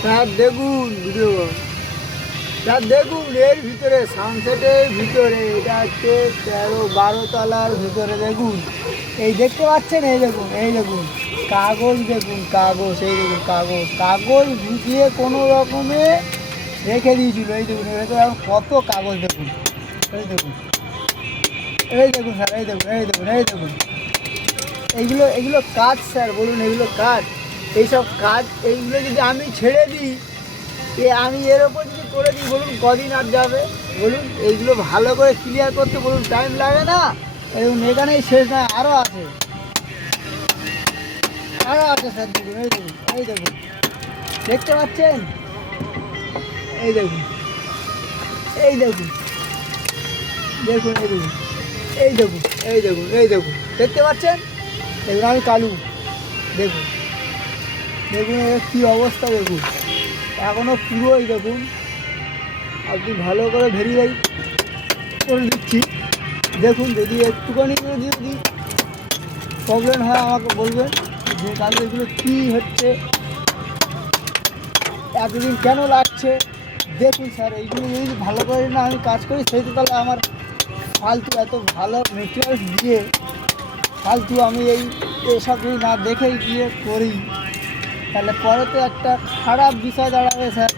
Sir দেখুন video, sir দেখুন এর ভিতরে সানসেটের ভিতরে, এটা হচ্ছে 13-12 তলার ভিতরে দেখুন, এই দেখতে পাচ্ছেন, এই দেখুন, এই দেখুন কাগজ, দেখুন কাগজ, এই দেখুন কাগজ, কাগজ ঢুকিয়ে কোনো রকমে রেখে দিয়েছিল। এই দেখুন এর ভেতরে এখন কত কাগজ দেখুন, এই দেখুন, এই দেখুন স্যার, এই দেখুন, এই দেখুন, এই দেখুন, এইগুলো এগুলো কাজ স্যার, বলুন এগুলো কাজ, এইসব কাজ, এইগুলো যদি আমি ছেড়ে দিই, আমি এর ওপর যদি করে দিই, বলুন কদিন আর যাবে বলুন? এইগুলো ভালো করে ক্লিয়ার করতে বলুন টাইম লাগে না? এবং এখানেই শেষ না, আরও আছে, আরও আছে স্যার, দেখুন, এই দেখুন, এই দেখুন, দেখতে পাচ্ছেন, এই দেখুন, এই দেখুন, দেখুন, এই দেখুন, এই দেখুন, এই দেখুন, এই দেখুন, দেখতে পাচ্ছেন, দেখুন আমি কালু, দেখুন, দেখুন এর কী অবস্থা দেখুন, এখনও পুরোই দেখুন, আপনি ভালো করে ভেরিফাই করে দিচ্ছি, দেখুন যদি একটুখানি যদি প্রবলেম হয় আমাকে বলবেন, যে কালু এগুলো কী হচ্ছে, এতদিন কেন লাগছে, দেখুন স্যার এইগুলো যদি ভালো করে না আমি কাজ করি, সেই তো তাহলে আমার ফালতু এত ভালো মেটেরিয়ালস দিয়ে ফালতু আমি এসব যদি না দেখেই গিয়ে করি, তাহলে পরে তো একটা খারাপ বিষয় দাঁড়াবে স্যার,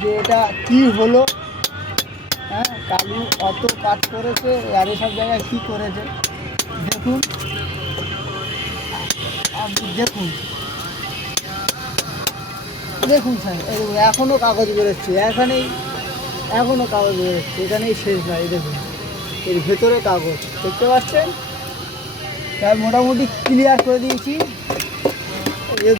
যে এটা কী হলো, হ্যাঁ কালু অত কাজ করেছে আর এসব জায়গায় কী করেছে, দেখুন আপনি দেখুন, দেখুন স্যার, এই দেখুন এখনও কাগজ বেরোচ্ছে, এখনও কাগজ বেরোচ্ছে, এখানেই শেষ নয়, দেখুন এর ভেতরে কাগজ দেখতে পাচ্ছেন, তাই মোটামুটি ক্লিয়ার করে দিয়েছি।